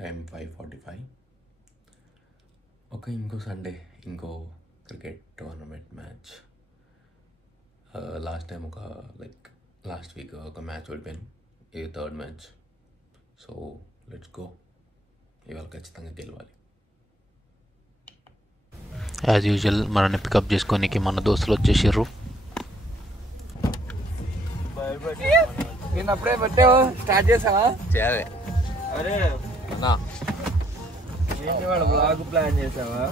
Time 5:45. ఇంకో Sunday ఇంకో cricket tournament match. Last time last week ఒక మ్యాచ్ ఓడిపోయాను. ఇది third match. So let's go. ఇవాళ ఖచ్చితంగా గెలవాలి. యాజ్ యూజువల్ మనల్ని పికప్ చేసుకోనికి మన దోస్తులు వచ్చేసారు. నేను అప్పుడే పెట్టావు స్టార్ట్ చేసావా? చేయాలి. అరే అన్నా ఏంటి వాడు బ్లాగ్ ప్లాన్ చేసావా?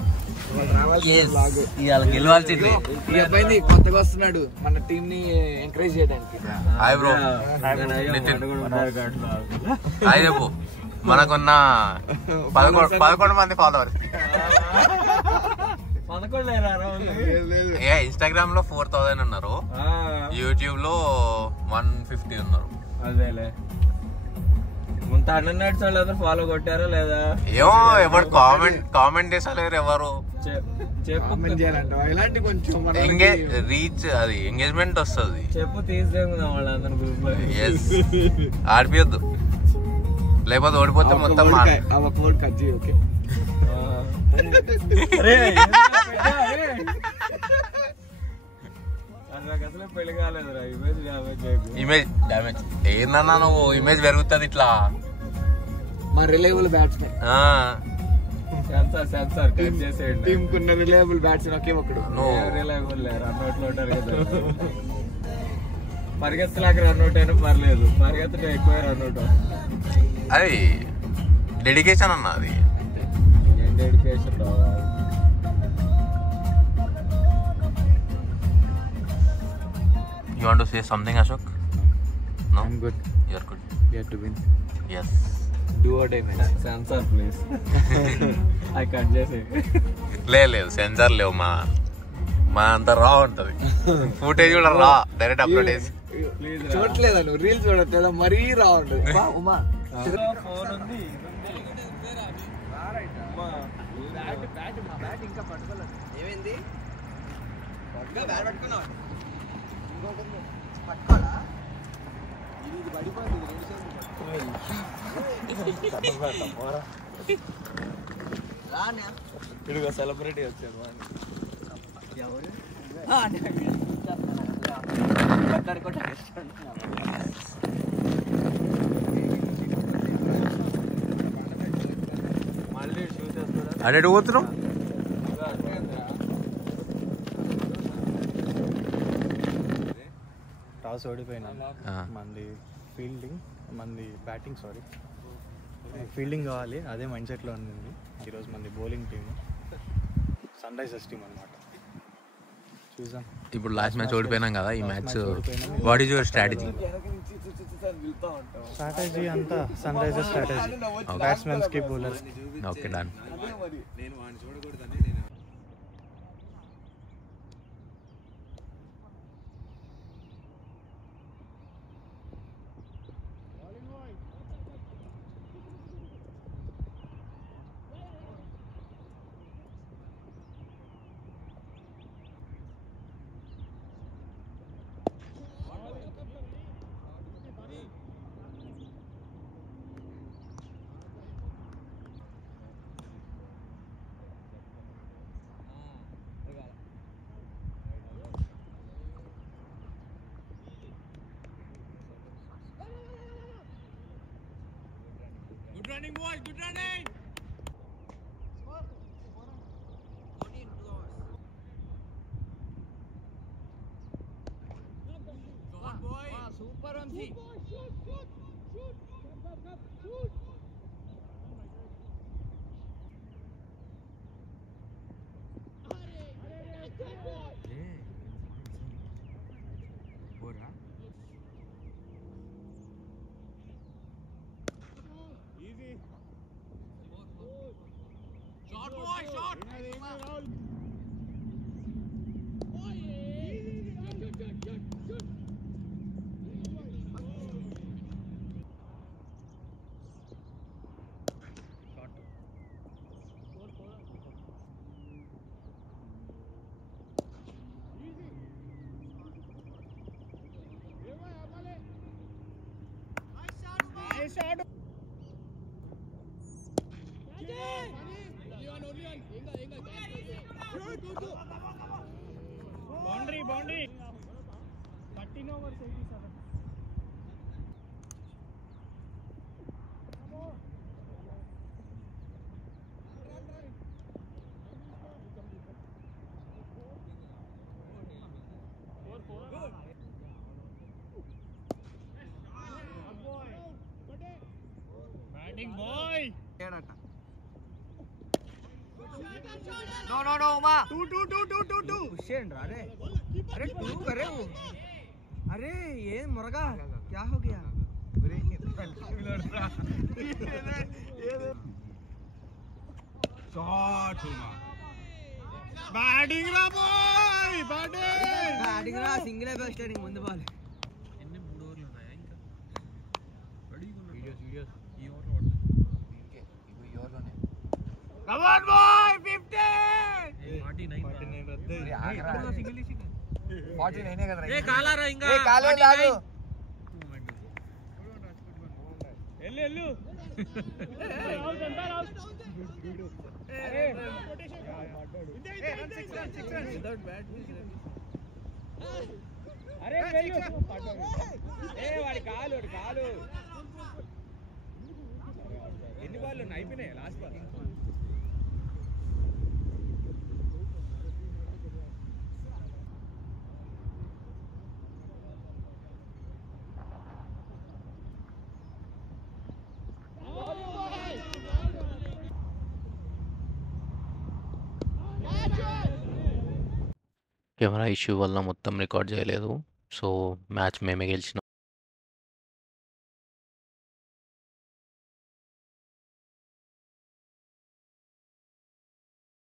ఇవాళ గెలవాల్సింది. ఈ అబ్బాయిని కొత్తగా వస్తున్నాడు మన టీం ని ఎంకరేజ్ చేయడానికి. Hi bro. హాయ్ చెప్పు. మనకున్న 11 మంది ఫాలోవర్స్. ఇన్స్టాగ్రామ్ లో 4000 ఉన్నారు, యూట్యూబ్ లో 150 ఉన్నారు. అదేలే అన్నట్టు వాళ్ళందరూ ఫాలో కొట్టారా లేదా ఏమో, ఎవరు కామెంట్ చేసలేరు. ఎవరు ఇలాంటి కొంచెం రీచ్ అది ఎంగేజ్మెంట్ వస్తుంది. చెప్పు తీసేద్దాం వాళ్ళందరూ గ్రూప్ లో. ఆడిపియద్దు, లేకపోతే ఓడిపోతే మొత్తం పెళ్లి కాలేదురా. ఇమేజ్ డామేజ్ ఏందన్నా నువ్వు? ఇమేజ్ పెరుగుతుంది ఇట్లా. మా రిలయబుల్ బ్యాట్స్మెన్ సెన్సార్ టైప్ చేసేయండి. టీమ్ కున్న రిలయబుల్ బ్యాట్స్మెన్ ఒకే ఒకడు. రిలయబుల్ రన్అట్ లో ఉంటారు కదా. పరిగెత్తలేక రన్అట్ అయినా పర్లేదు, పరిగెత్తడం ఎక్కువ రన్అట్. అది డెడికేషన్ అన్న. అది ఏం dedication? You want to say something, Ashok? No? I'm good. You're good. We have to win. Yes. Do or die, man. Sensor, please. I can't just say. లేదు సెన్సార్ లేవు. మా అంతా రా ఉంటుంది. ఫుటేజ్ కూడా రా డైరెక్ట్ అప్లోడ్ చేసి. చూడట్లేదా నువ్వు? రీల్స్ చూడట్లేదా? మరీ రా ఉంటుంది. ఫోన్ ఉంది. ఇంకా పట్టుకోలేదు. ఏమైంది? బ్యాట్ పట్టుకున్నావు? పట్టుకోవాలా? ఇది పడిపోయింది. ఇడుగా సెలబ్రిటీ వచ్చాడు. ఎవరు? మళ్ళీ చూసేస్తారా? అటు పోతున్నాం. టాస్ ఓడిపోయినా మంది ఫీల్డింగ్, మంది బ్యాటింగ్. ఫీల్డింగ్ కావాలి, అదే మైండ్ సెట్లో ఉంది. ఈరోజు మంది bowling team, Sunrisers team అనమాట. చూసాం. ఇప్పుడు లాస్ట్ మ్యాచ్ ఓడిపోయినాం కదా. ఈ match what is your strategy? Strategy అంతా సన్ రైజర్స్ స్ట్రాటజీ, బ్యాట్స్మెన్స్ కి bowlers. Okay done. Good running, boys. Good running. Go on, boy. Super on the. Shoot. Shoot. Easy. Shot, boy, shot. Nice shot. Boundary 13 overs 87. Batting boy. No, Uma. 2. Push చేయండి రా రే. अरे 2 करे वो. अरे ये मुर्गा क्या हो गया? Shot Uma. Batting ra boy. Batting రా సింగిల్ బెస్ట్ ఇన్నింగ్ ముందు బాల్. ఎన్ని 3 ఓవర్లు ఉన్నాయా ఇంకా వీడియోస్ ఈ ఓవర్లో పడుతుంది ఇంకే ఇగో ఈ ఓవర్లోనే. Come on boy 50. 49 రద్దు. ఆగరా. సింగిల్ 49 కదరా. ఏ కాలారా ఇంకా ఏ కాలేదు ఆగు. ఎల్లు అరే వాడి కాలు ఎన్ని బాల్ ఉన్నాయి అయిపోయినాయి లాస్ట్ బాల్ కెమెరా ఇష్యూ వల్ల మొత్తం రికార్డ్ చేయలేదు. సో మ్యాచ్ మేమే గెలిచినాం.